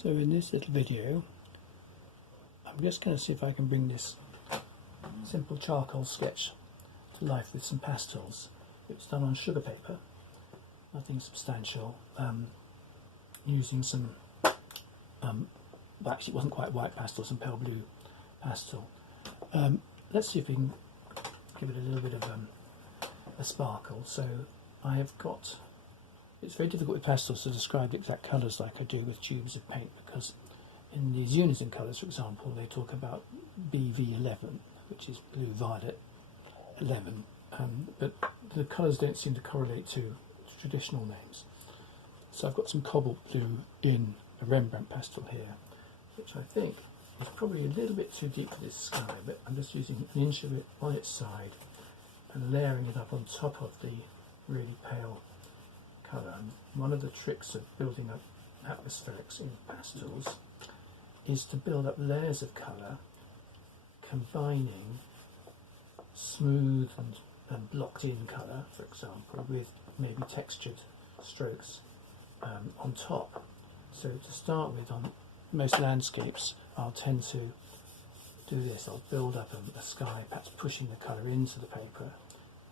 So in this little video, I'm just going to see if I can bring this simple charcoal sketch to life with some pastels. It's done on sugar paper, nothing substantial, using some, actually it wasn't quite white pastel, some pale blue pastel. Let's see if we can give it a little bit of a sparkle. So I have got, it's very difficult with pastels to describe the exact colours like I do with tubes of paint, because in these unison colours, for example, they talk about BV11, which is blue violet 11, but the colours don't seem to correlate to traditional names. So I've got some cobalt blue in a Rembrandt pastel here, which I think is probably a little bit too deep for this sky, but I'm just using an inch of it on its side and layering it up on top of the really pale colour. And one of the tricks of building up atmospherics in pastels is to build up layers of colour, combining smooth and blocked in colour, for example, with maybe textured strokes on top. So to start with, on most landscapes, I'll tend to do this. I'll build up a sky, perhaps pushing the colour into the paper,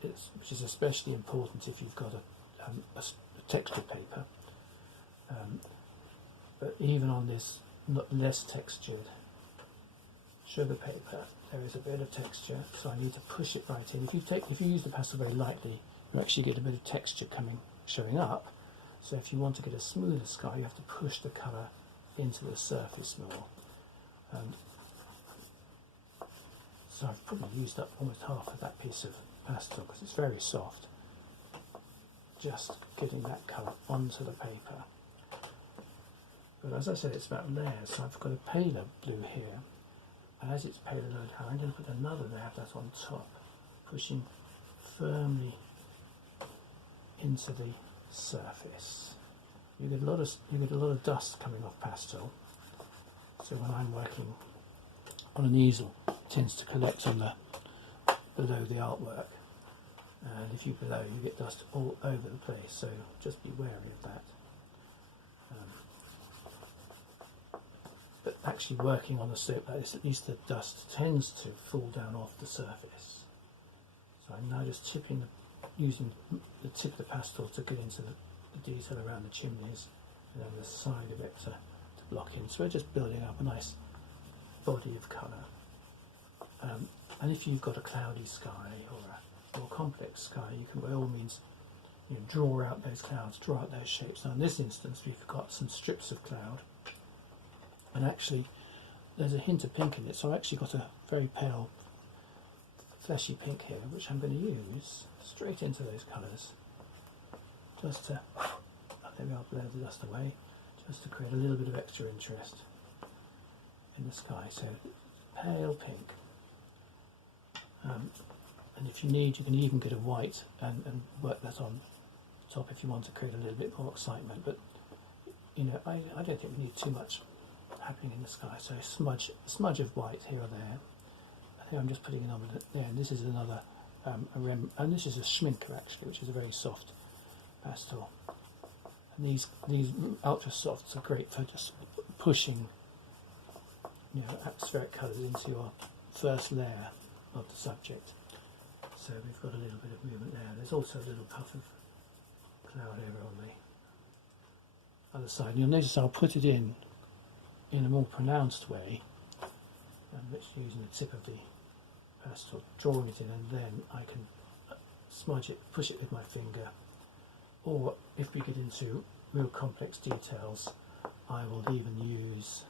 which is especially important if you've got a textured paper. But even on this less textured sugar paper, there is a bit of texture, so I need to push it right in. If you use the pastel very lightly, you actually get a bit of texture showing up. So if you want to get a smoother sky, you have to push the colour into the surface more. So I've probably used up almost half of that piece of pastel because it's very soft. Just getting that colour onto the paper. But as I said, it's about layers, so I've got a paler blue here. And as it's paler load, I'm going to put another layer of that on top, pushing firmly into the surface. You get a lot of dust coming off pastel. So when I'm working on an easel, it tends to collect on below the artwork. And if you blow, you get dust all over the place. So just be wary of that. But actually working on a slope like this, at least the dust tends to fall down off the surface. So I'm now just using the tip of the pastel to get into the detail around the chimneys and then the side of it to block in. So we're just building up a nice body of colour. And if you've got a cloudy sky or a more complex sky, you can by all means draw out those clouds, draw out those shapes. Now in this instance we've got some strips of cloud, and actually there's a hint of pink in it, so I've actually got a very pale fleshy pink here, which I'm going to use straight into those colours, just to, there we are, blow the dust away, just to create a little bit of extra interest in the sky. So pale pink, and if you need, you can even get a white and work that on top if you want to create a little bit more excitement. But I don't think we need too much happening in the sky. So a smudge of white here or there. I think I'm just putting it on there. And this is another and this is a schminker actually, which is a very soft pastel. And these ultra softs are great for just pushing atmospheric colours into your first layer of the subject. So we've got a little bit of movement there. There's also a little puff of cloud over on the other side. And you'll notice I'll put it in a more pronounced way, which using the tip of the pastel, drawing it in, and then I can smudge it, push it with my finger, or if we get into real complex details, I will even use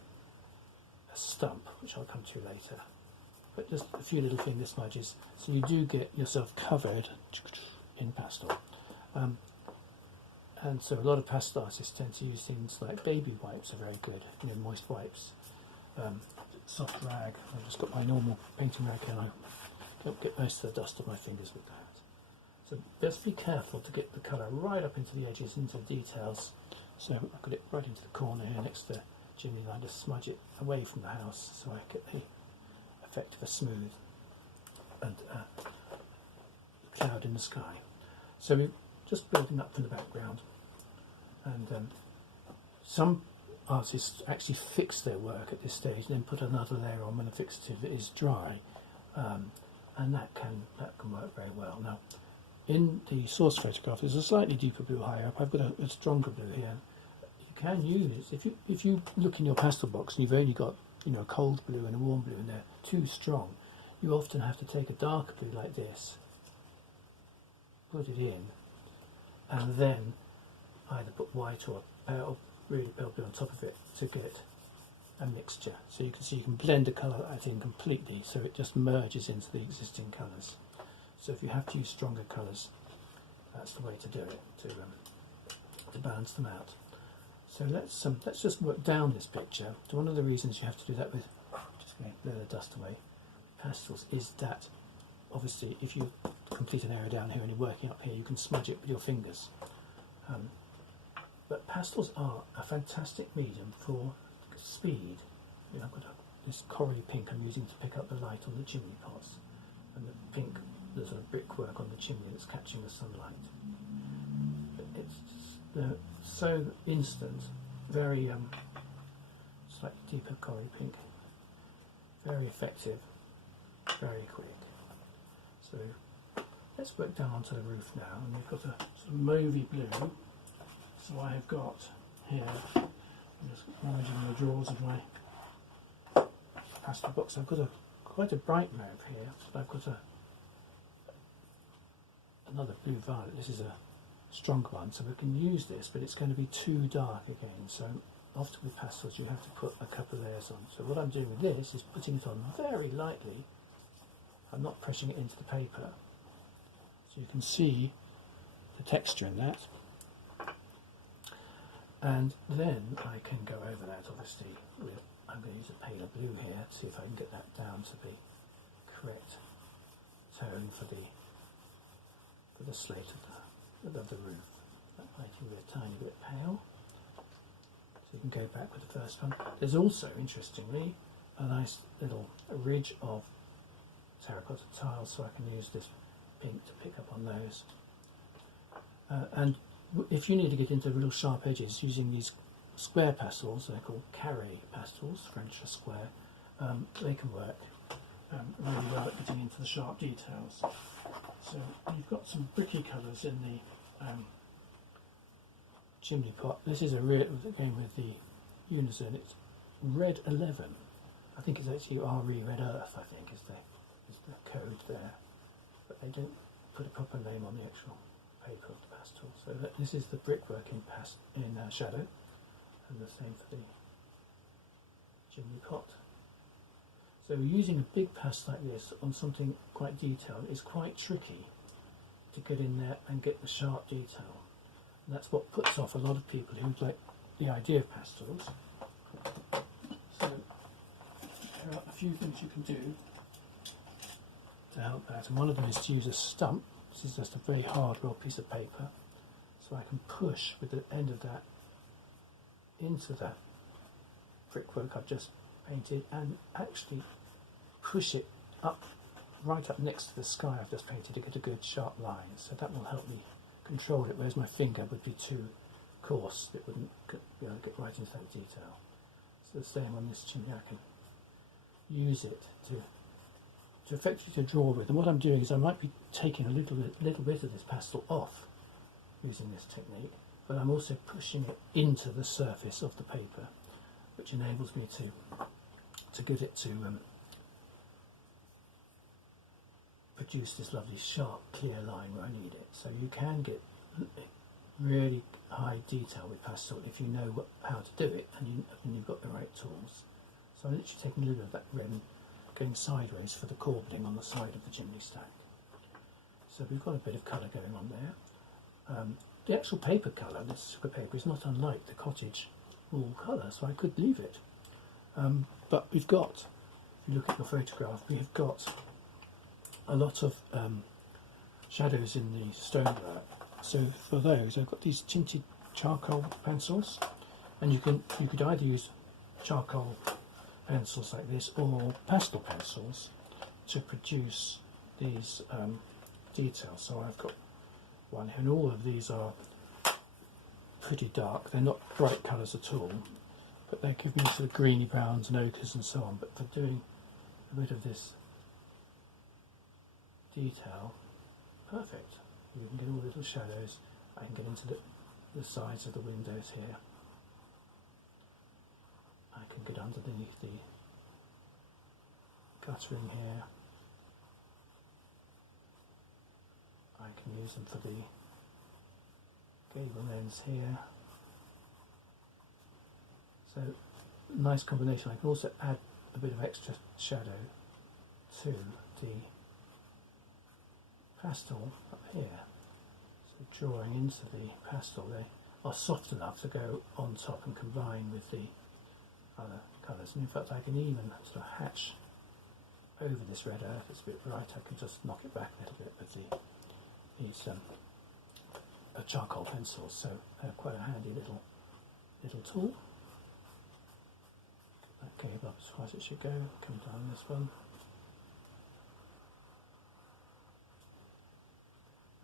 a stump, which I'll come to later. But just a few little finger smudges, so you do get yourself covered in pastel. And so a lot of pastel artists tend to use things like baby wipes are very good, moist wipes, soft rag. I've just got my normal painting rag here and I don't get most of the dust off my fingers with that. So just be careful to get the colour right up into the edges, into the details. So I've got it right into the corner here next to the chimney line, just smudge it away from the house so I get the effect of a smooth and cloud in the sky. So we're just building up from the background, and some artists actually fix their work at this stage and then put another layer on when the fixative is dry, and that can work very well. Now, in the source photograph, there's a slightly deeper blue higher up. I've got a stronger blue here. You can use, if you look in your pastel box and you've only got a cold blue and a warm blue and they're too strong, you often have to take a darker blue like this, put it in, and then either put white or really pale blue on top of it to get a mixture. So you can see you can blend the colour that in completely, so it just merges into the existing colours. So if you have to use stronger colours, that's the way to do it, to balance them out. So let's just work down this picture. So one of the reasons you have to do that with, just going to blow the dust away, pastels, is that obviously if you complete an area down here and you're working up here, you can smudge it with your fingers. But pastels are a fantastic medium for speed. I've got this corally pink I'm using to pick up the light on the chimney pots, and the pink, the sort of brickwork on the chimney that's catching the sunlight. It's so instant, very slightly deeper corally pink, very effective, very quick. So let's work down onto the roof now, and we've got a sort of mauvey blue. So I have got here, I'm just managing the drawers of my pastel box. I've got quite a bright mauve here, but I've got another blue violet. This is a stronger one, so we can use this, but it's going to be too dark again. So often with pastels you have to put a couple of layers on. So what I'm doing with this is putting it on very lightly. I'm not pressing it into the paper, so you can see the texture in that. And then I can go over that, obviously, with, I'm going to use a paler blue here to see if I can get that down to the correct tone for the slate of the roof. That might be a tiny bit pale. So you can go back with the first one. There's also, interestingly, a nice little ridge of terracotta tiles, so I can use this pink to pick up on those. And if you need to get into real sharp edges using these square pastels, they're called carré pastels, French for square, they can work really well at getting into the sharp details. So you've got some bricky colours in the chimney pot. This is again with the unison, it's red 11. I think it's actually RE Red Earth, I think is the code there, but they don't put a proper name on the actual paper of the pastel. So this is the brickwork in shadow, and the same for the chimney pot. So using a big pastel like this on something quite detailed is quite tricky to get in there and get the sharp detail. And that's what puts off a lot of people who like the idea of pastels. So there are a few things you can do to help that, and one of them is to use a stump. This is just a very hard raw piece of paper, so I can push with the end of that into the brickwork I've just painted and actually push it up, right up next to the sky I've just painted to get a good sharp line. So that will help me control it, whereas my finger would be too coarse, it wouldn't get right into that detail. So the same on this chimney, I can use it to effectively draw with. And what I'm doing is I might be taking a little bit of this pastel off using this technique, but I'm also pushing it into the surface of the paper, which enables me to get it to produce this lovely sharp clear line where I need it. So you can get really high detail with pastel if you know how to do it and you've got the right tools. So I'm literally taking a little bit of that red and going sideways for the corbelling on the side of the chimney stack. So we've got a bit of colour going on there. The actual paper colour, this sugar paper, is not unlike the Cottage wool colour, so I could leave it. But we've got, if you look at your photograph, we have got a lot of shadows in the stonework. So for those, I've got these tinted charcoal pencils, and you could either use charcoal pencils like this or pastel pencils to produce these details. So I've got one here, and all of these are pretty dark. They're not bright colours at all, but they give me sort of greeny browns and ochres and so on. But for doing a bit of this detail, perfect. You can get all the little shadows. I can get into the sides of the windows here. I can get underneath the guttering here. I can use them for the gable ends here. So, nice combination. I can also add a bit of extra shadow to the pastel up here. So drawing into the pastel, they are soft enough to go on top and combine with the other colours. And in fact I can even sort of hatch over this red earth. It's a bit bright, I can just knock it back a little bit with these charcoal pencils. So quite a handy little tool. That gave up as far as it should go. Come down this one.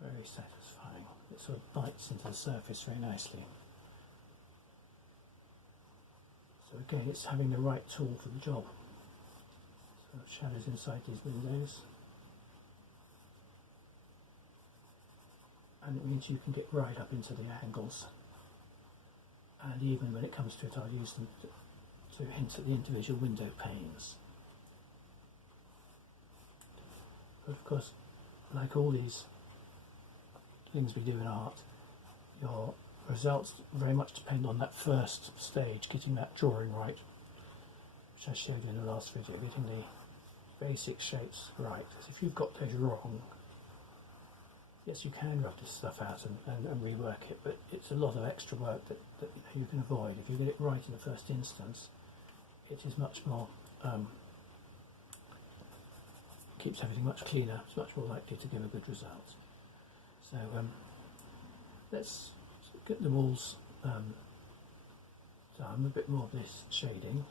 Very satisfying. It sort of bites into the surface very nicely. So again, it's having the right tool for the job. So shadows inside these windows. And it means you can get right up into the angles. And even when it comes to it, I'll use them to hint at the individual window panes. But of course, like all these things we do in art, your results very much depend on that first stage, getting that drawing right, which I showed you in the last video, getting the basic shapes right. Because if you've got those wrong, yes, you can rub this stuff out and rework it, but it's a lot of extra work that you can avoid. If you get it right in the first instance, it is much more, keeps everything much cleaner, it's much more likely to give a good result. So let's get the walls done, a bit more of this shading.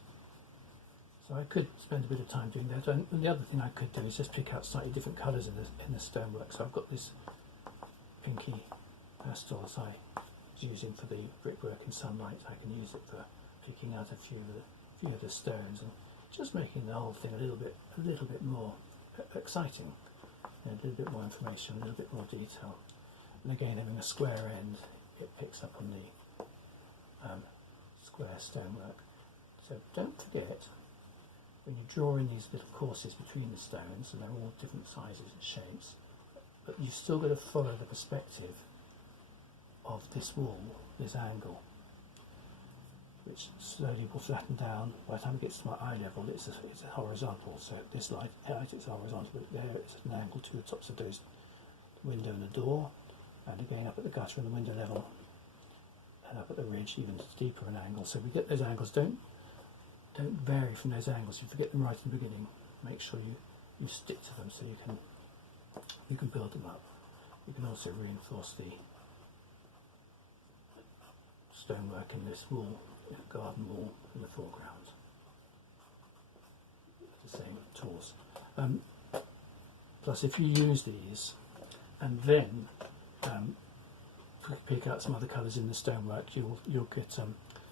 So I could spend a bit of time doing that, and the other thing I could do is just pick out slightly different colours in the stonework. So I've got this pinky pastel as I was using for the brickwork in sunlight. I can use it for picking out a few of the stones and just making the whole thing a little bit more exciting. A little bit more information, a little bit more detail. And again, having a square end, it picks up on the square stonework. So don't forget, when you draw in these little courses between the stones, and they're all different sizes and shapes, but you've still got to follow the perspective of this wall, this angle, which slowly will flatten down. By the time it gets to my eye level, it's a horizontal. So this light it's horizontal, but there it's an angle to the tops of those, the window and the door, and again up at the gutter and the window level, and up at the ridge, even deeper an angle. So we get those angles. Don't vary from those angles. If you get them right in the beginning, make sure you stick to them so you can build them up. You can also reinforce the stonework in this wall, garden wall in the foreground. The same tools. Plus, if you use these and then pick out some other colours in the stonework, you'll get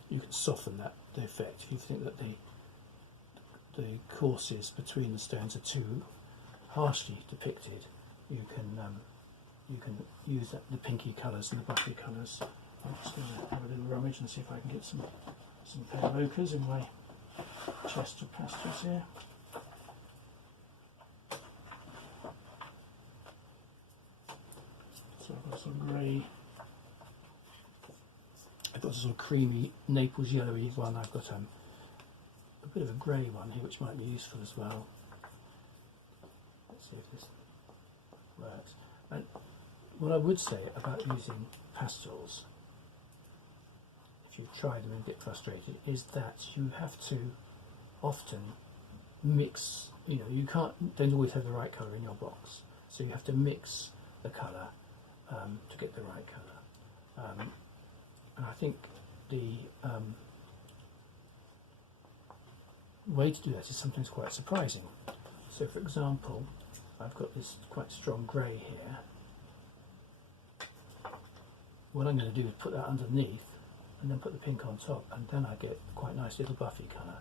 you can soften the effect. If you think that the courses between the stones are too harshly depicted, you can use the pinky colours and the buffy colours. I'm just going to have a little rummage and see if I can get some pale ochres in my chest of pastels here. So I've got some grey, I've got a sort of creamy Naples yellowy one, I've got a bit of a grey one here which might be useful as well. Let's see if this works. And what I would say about using pastels, if you've tried them and get frustrated, is that you have to often mix, you don't always have the right colour in your box, so you have to mix the colour to get the right colour. And I think the way to do that is sometimes quite surprising. So for example, I've got this quite strong grey here. What I'm going to do is put that underneath and then put the pink on top, and then I get quite nice little buffy colour.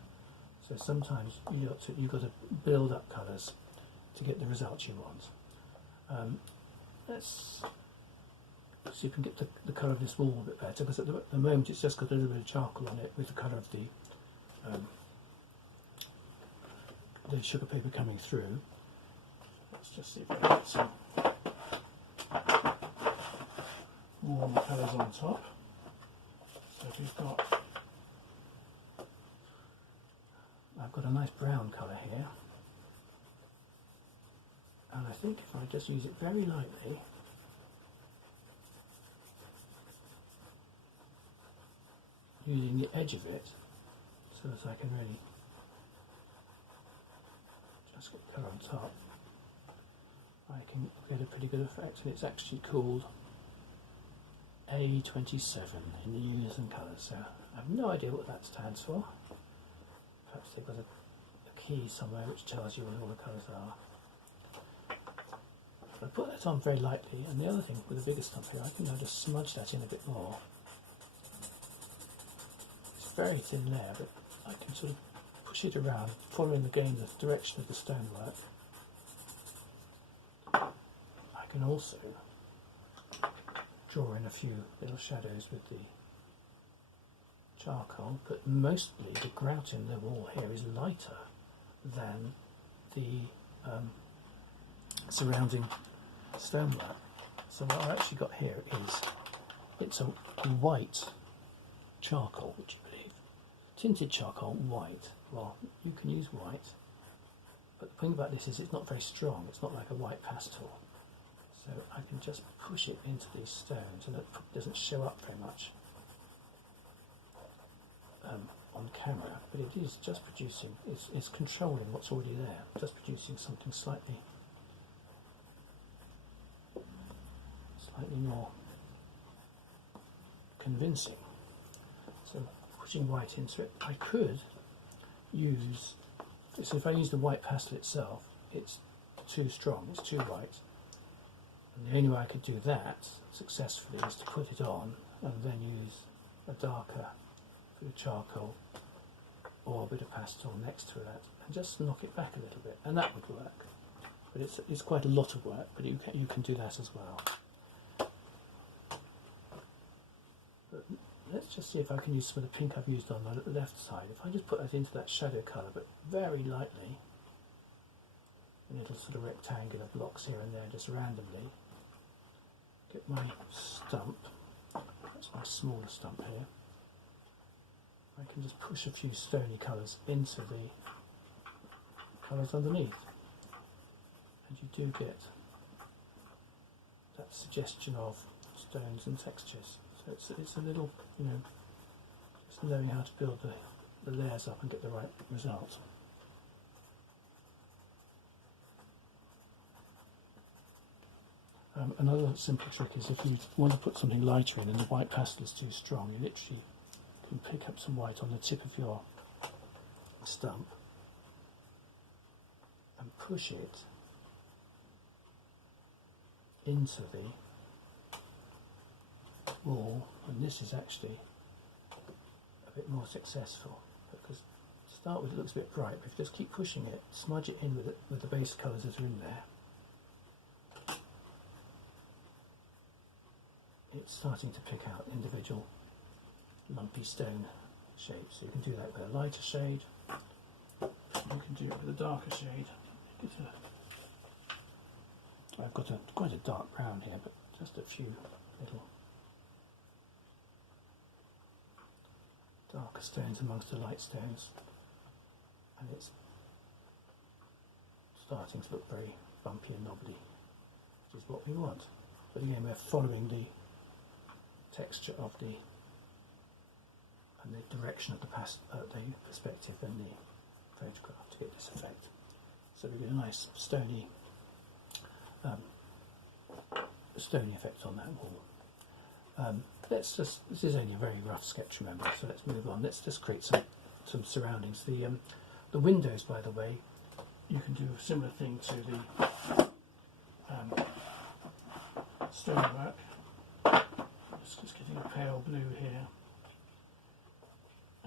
So sometimes you've got to build up colours to get the result you want. Let's see if we can get the colour of this wall a bit better, because at the moment it's just got a little bit of charcoal on it with the colour of the sugar paper coming through. Let's just see if I can get some warm colours on top. So we've got, I've got a nice brown colour here, and I think if I just use it very lightly, using the edge of it, so that I can really just get colour on top, I can get a pretty good effect. And it's actually called A27 in the Unison colours, so I have no idea what that stands for. Perhaps they've got a key somewhere which tells you what all the colours are. I put that on very lightly, and the other thing with the bigger stump here, I think I'll just smudge that in a bit more. It's very thin there, but I can sort of push it around, following again the direction of the stonework. I can also draw in a few little shadows with the charcoal, but mostly the grout in the wall here is lighter than the surrounding stonework. So what I've actually got here is, it's a white charcoal, would you believe? Tinted charcoal, white. Well, you can use white, but the thing about this is it's not very strong. It's not like a white pastel. So I can just push it into these stones, and it doesn't show up very much on camera, but it is just producing, it's controlling what's already there, just producing something slightly more convincing. So pushing white into it, I could use, so if I use the white pastel itself, it's too strong, it's too white. And the only way I could do that successfully is to put it on and then use a darker bit of charcoal or a bit of pastel next to that and just knock it back a little bit, and that would work. But it's quite a lot of work, but you can do that as well. But let's just see if I can use some of the pink I've used on the left side. If I just put that into that shadow colour, but very lightly, little sort of rectangular blocks here and there, just randomly. Get my stump, that's my smaller stump here. I can just push a few stony colours into the colours underneath, and you do get that suggestion of stones and textures. So it's a little, just knowing how to build the layers up and get the right result. Another simple trick is, if you want to put something lighter in and the white pastel is too strong, you literally can pick up some white on the tip of your stump and push it into the wall, and this is actually a bit more successful, because to start with it looks a bit bright, but if you just keep pushing it, smudge it in with the base colours that are in there, it's starting to pick out individual lumpy stone shapes. So you can do that with a lighter shade, you can do it with a darker shade. I've got quite a dark brown here, but just a few little darker stones amongst the light stones, and it's starting to look very bumpy and knobbly, which is what we want. But again, we're following the texture of the direction of the perspective and the photograph to get this effect. So we get a nice stony effect on that wall. This is only a very rough sketch, remember, so let's move on. Let's just create some surroundings. The windows, by the way, you can do a similar thing to the stonework. Just getting a pale blue here.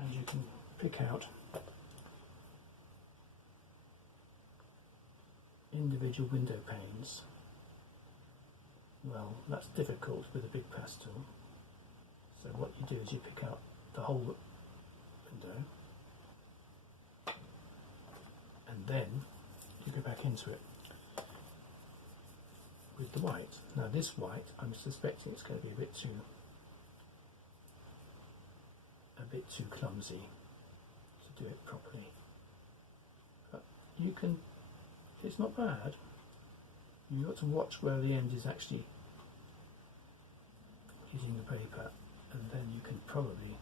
and you can pick out individual window panes. Well, that's difficult with a big pastel. So what you do is you pick out the whole window, and then you go back into it with the white. Now this white, I'm suspecting it's going to be a bit too clumsy to do it properly. But you can, it's not bad. You've got to watch where the end is actually hitting the paper, and then you can probably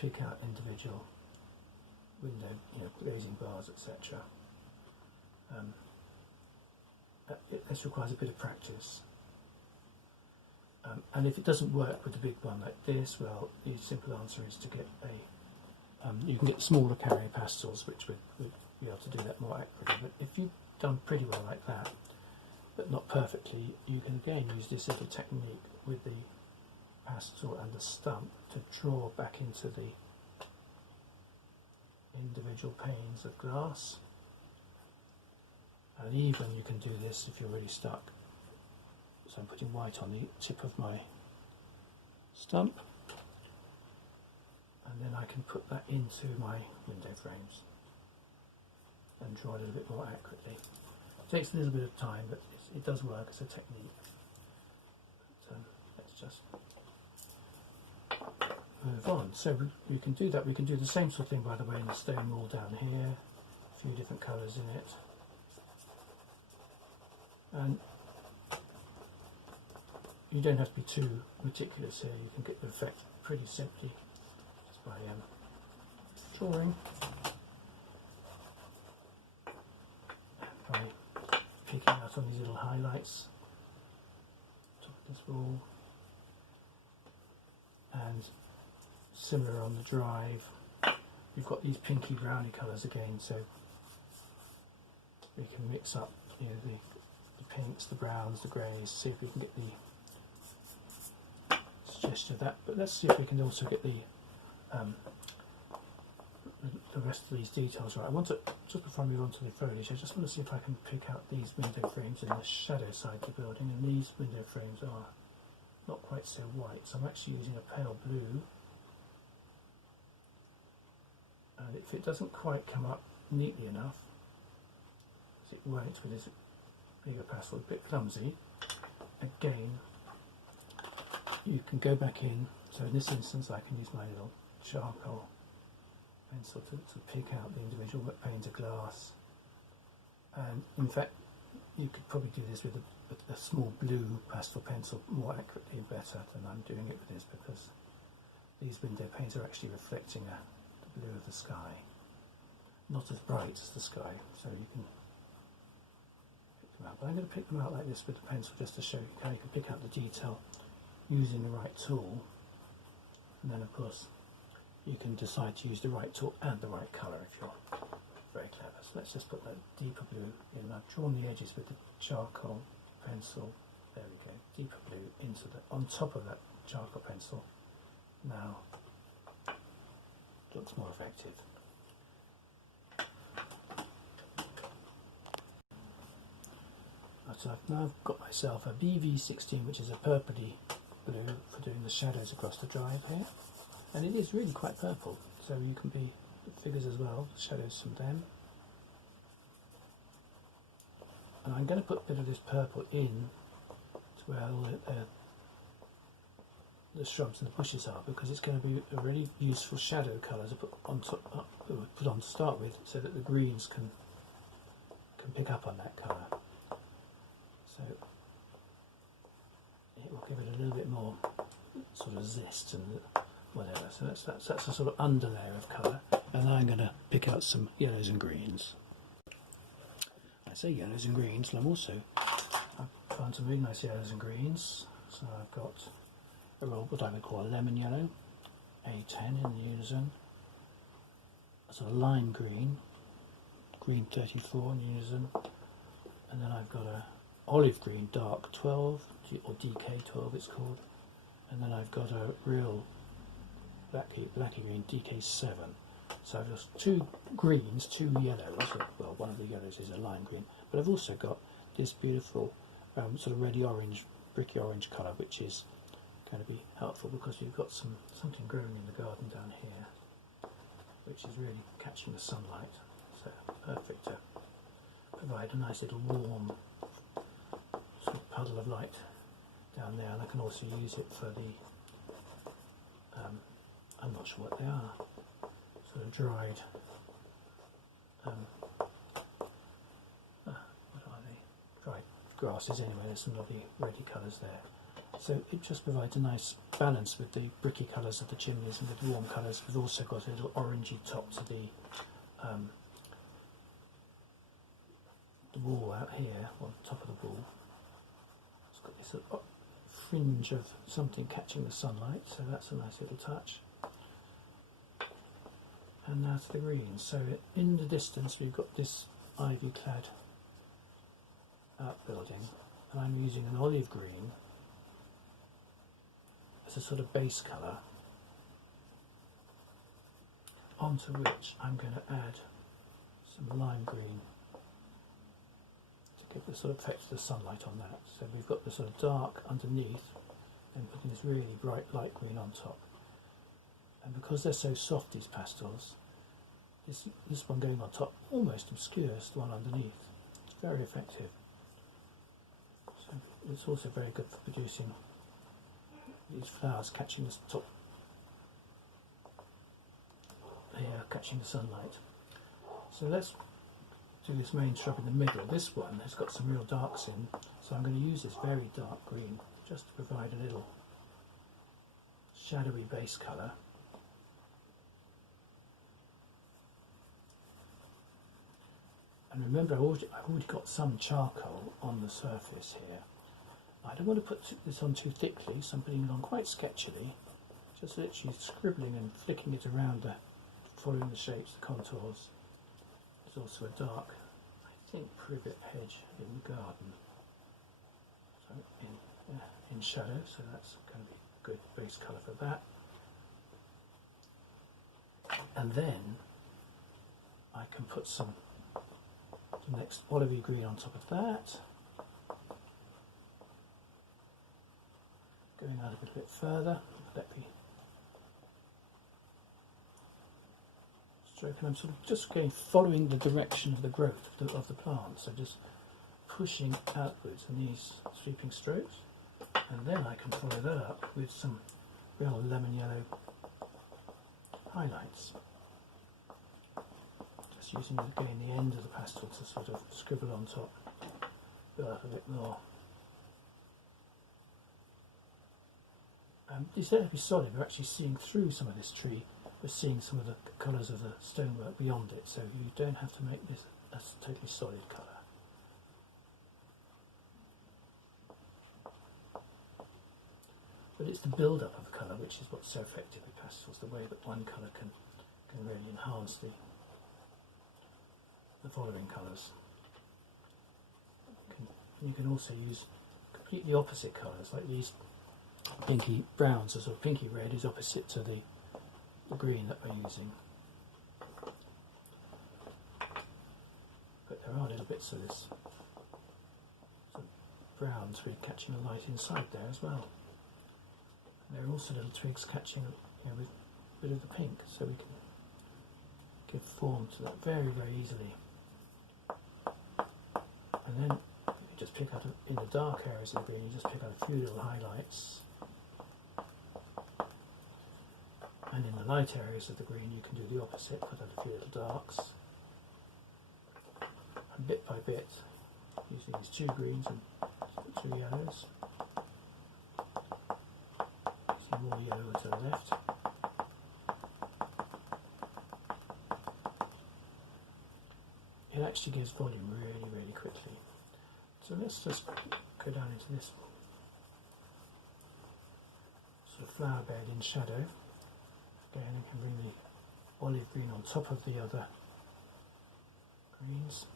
pick out individual window, glazing bars, etc. This requires a bit of practice. And if it doesn't work with a big one like this, well, the simple answer is to get you can get smaller carrier pastels, which would be able to do that more accurately. But if you've done pretty well like that, but not perfectly, you can again use this little technique with the pastel and the stump to draw back into the individual panes of glass. And even you can do this if you're really stuck. So I'm putting white on the tip of my stump, and then I can put that into my window frames and draw a little bit more accurately. It takes a little bit of time, but it does work as a technique. But, let's just move on. So we can do that. We can do the same sort of thing, by the way, in the stone wall down here. A few different colours in it. And you don't have to be too meticulous here. You can get the effect pretty simply just by drawing, by picking out on these little highlights top of this wall, and similar on the drive. You've got these pinky browny colours again, so we can mix up the pinks, the browns, the greys, see if we can get the suggestion of that. But let's see if we can also get the rest of these details right. I want to, just before I move on to the foliage, I just want to see if I can pick out these window frames in the shadow side of the building, and these window frames are not quite so white, so I'm actually using a pale blue, and if it doesn't quite come up neatly enough, as it won't with this bigger pastel, a bit clumsy, again you can go back in. So in this instance I can use my little charcoal pencil to pick out the individual panes of glass, and in fact you could probably do this with a small blue pastel pencil more accurately and better than I'm doing it with this, because these window panes are actually reflecting the blue of the sky, not as bright as the sky, so you can pick them out. But I'm going to pick them out like this with the pencil just to show you how you can pick out the detail using the right tool, and then of course you can decide to use the right tool and the right colour if you're very clever. So let's just put that deeper blue in. I've drawn the edges with the charcoal pencil. There we go. Deeper blue into on top of that charcoal pencil. Now it looks more effective. So I've now got myself a BV16, which is a purpley blue for doing the shadows across the drive here, and it is really quite purple, so you can be figures as well, shadows from them. And I'm going to put a bit of this purple in to where all the shrubs and the bushes are, because it's going to be a really useful shadow colour to put on to start with, so that the greens can pick up on that colour. So it will give it a little bit more sort of zest and whatever. So that's a sort of underlayer of colour. And now I'm going to pick out some yellows and greens. I say yellows and greens, and I've found some really nice yellows and greens. So I've got what I would call a lemon yellow, A10 in the unison, a sort of lime green, green 34 in unison, and then I've got a olive green dark 12, or DK12 it's called, and then I've got a real blacky green DK7. So I've got two greens, two yellows. Well, one of the yellows is a lime green, but I've also got this beautiful sort of reddy orange, bricky orange colour, which is going to be helpful because you've got something growing in the garden down here, which is really catching the sunlight. So perfect to provide a nice little warm sort of puddle of light down there, and I can also use it for the I'm not sure what they are, sort of dried what are they? Dried grasses anyway. There's some lovely reddy colours there. So it just provides a nice balance with the bricky colours of the chimneys and with warm colours. We've also got a little orangey top to the wall out here, on the top of the wall. It's got this sort of fringe of something catching the sunlight, so that's a nice little touch. And now to the green. So in the distance we've got this ivy-clad outbuilding, and I'm using an olive green as a sort of base colour, onto which I'm going to add some lime green to give the sort of effect of the sunlight on that. So we've got the sort of dark underneath and putting this really bright light green on top. And because they're so soft, these pastels, this one going on top almost obscures the one underneath. It's very effective. So it's also very good for producing these flowers catching the top, catching the sunlight. So let's do this main shrub in the middle. This one has got some real darks in, so I'm going to use this very dark green just to provide a little shadowy base colour. And remember, I've already got some charcoal on the surface here. I don't want to put this on too thickly, so I'm putting it on quite sketchily, just literally scribbling and flicking it around, following the shapes, the contours. There's also a dark, I think, privet hedge in the garden, so in shadow, so that's going to be a good base colour for that. And then I can put some next olivey green on top of that. Going out a bit further, let me stroke, and I'm sort of just following the direction of the growth of the plant, so just pushing outwards in these sweeping strokes, and then I can follow that up with some real lemon yellow highlights. Just using again the end of the pastel to sort of scribble on top, build up a bit more. These don't have to be solid, we're actually seeing through some of this tree, we're seeing some of the colours of the stonework beyond it, so you don't have to make this a totally solid colour. But it's the build-up of the colour which is what's so effective with pastels, the way that one colour can really enhance the following colours. You can also use completely opposite colours, like these pinky browns, or sort of pinky red is opposite to the green that we're using. But there are little bits of this sort of browns really catching the light inside there as well. And there are also little twigs catching, with a bit of the pink, so we can give form to that very, very easily. And then you just pick out, in the dark areas of the green, you just pick out a few little highlights. And in the light areas of the green you can do the opposite, put out a few little darks. And bit by bit, using these two greens and two yellows. Some more yellow to the left. It actually gives volume really, really quickly. So let's just go down into this sort of flower bed in shadow. Again, I can bring the olive green on top of the other greens.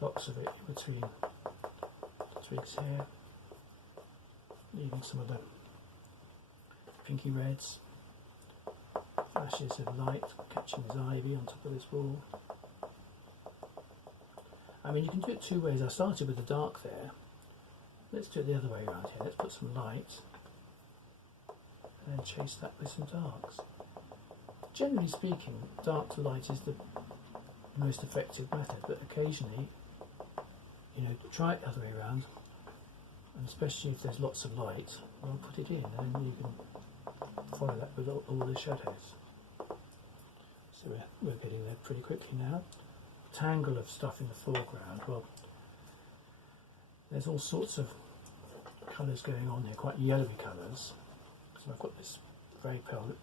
Lots of it in between twigs here, leaving some of the pinky reds, flashes of light catching his ivy on top of this wall. I mean, you can do it two ways. I started with the dark there. Let's do it the other way around here. Let's put some light and then chase that with some darks. Generally speaking, dark to light is the most effective method, but occasionally, you know, try it the other way around, and especially if there's lots of light, well, put it in and then you can follow that with all the shadows. So we're getting there pretty quickly now. Tangle of stuff in the foreground, well, there's all sorts of colours going on here, quite yellowy colours. So I've got this very pale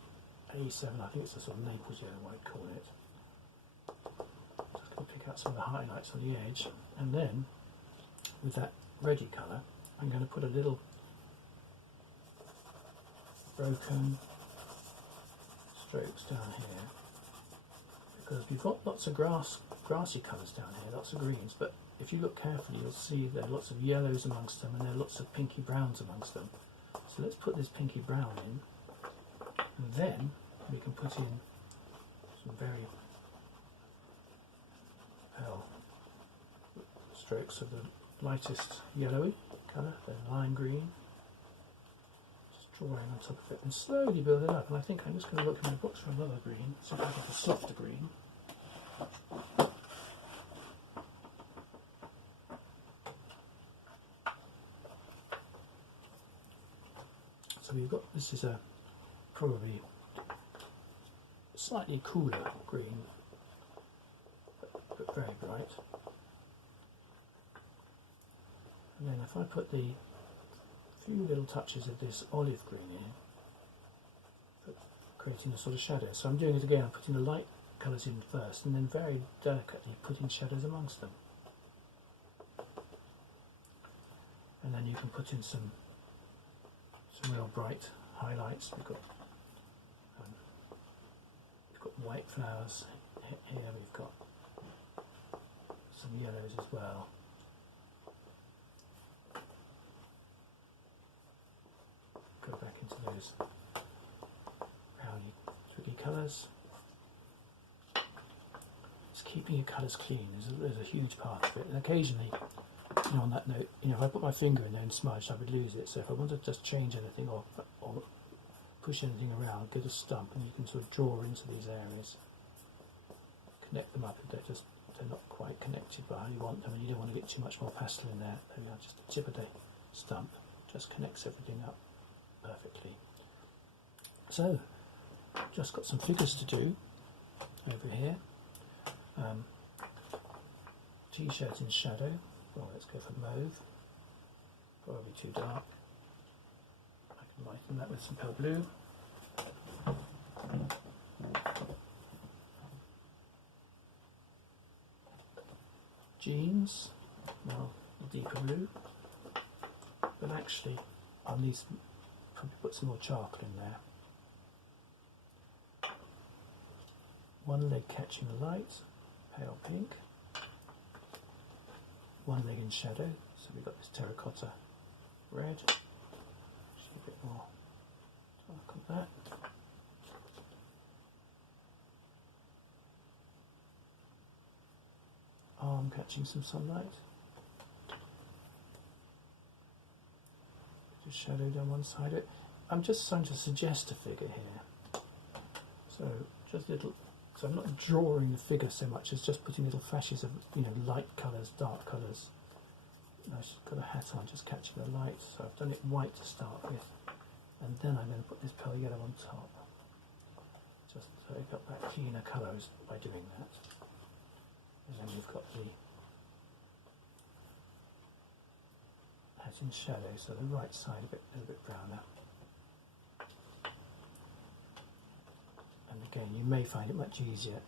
A7, I think it's a sort of Naples yellow, I'd call it. Just going to pick out some of the highlights on the edge, and then with that reddy colour I'm going to put a little broken strokes down here, because we've got lots of grassy colours down here, lots of greens, but if you look carefully you'll see there are lots of yellows amongst them and there are lots of pinky browns amongst them. So let's put this pinky brown in, and then we can put in some very pale strokes of the lightest yellowy colour, the lime green. Just drawing on top of it and slowly build it up. And I think I'm just going to look in my books for another green, see if I get a softer green. So we've got, this is a probably slightly cooler green, but very bright. And then if I put the few little touches of this olive green in, creating a sort of shadow. So I'm doing it again, I'm putting the light colours in first and then very delicately putting shadows amongst them. And then you can put in some real bright highlights. We've got white flowers here, we've got some yellows as well. Go back into those browny twiggy colours. Just keeping your colours clean is a huge part of it, and occasionally, you know, on that note, you know, if I put my finger in there and smudged, I would lose it. So if I want to just change anything or push anything around, get a stump, and you can sort of draw into these areas, connect them up if they're not quite connected by how you want them, and you don't want to get too much more pastel in there. There we are, just the tip of the stump just connects everything up perfectly. So, just got some figures to do over here. T-shirt in shadow. Well, let's go for mauve. Probably too dark. I can lighten that with some pale blue. Jeans. Well, deeper blue. But actually, I'll need some, probably put some more charcoal in there. One leg catching the light, pale pink. One leg in shadow, so we've got this terracotta red. Just a bit more dark on that. Arm catching some sunlight. Bit of shadow down one side of it. I'm just trying to suggest a figure here. So just little. So I'm not drawing the figure so much as just putting little flashes of, you know, light colours, dark colours. I've got a hat on, just catching the light. So I've done it white to start with, and then I'm going to put this pale yellow on top, just so I got that cleaner colours by doing that. And then we've got the hat in shadow, so the right side a little bit browner. And again, you may find it much easier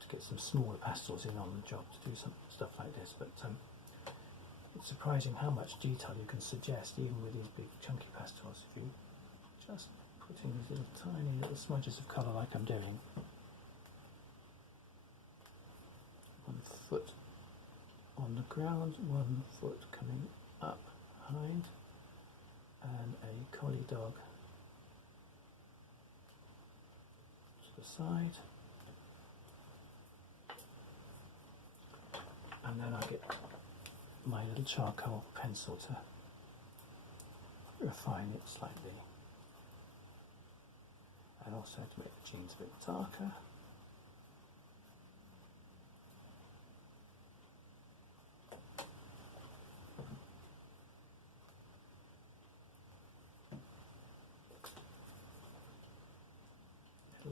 to get some smaller pastels in on the job to do some stuff like this, but it's surprising how much detail you can suggest even with these big chunky pastels if you just put in these little tiny little smudges of colour like I'm doing. 1 foot on the ground, 1 foot coming up. behind, and a collie dog to the side, and then I get my little charcoal pencil to refine it slightly, and also to make the jeans a bit darker.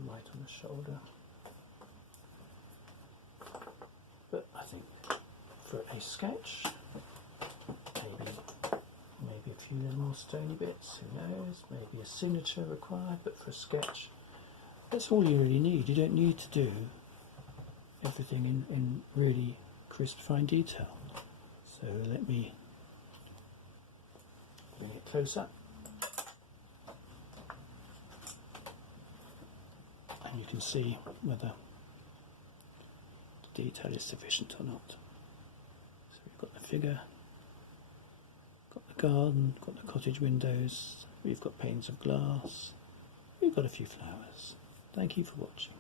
Light on the shoulder, but I think for a sketch, maybe a few little more stony bits, who knows, maybe a signature required, but for a sketch, that's all you really need. You don't need to do everything in really crisp, fine detail. So let me bring it closer. And you can see whether the detail is sufficient or not. So we've got the figure, got the garden, got the cottage windows, we've got panes of glass, we've got a few flowers. Thank you for watching.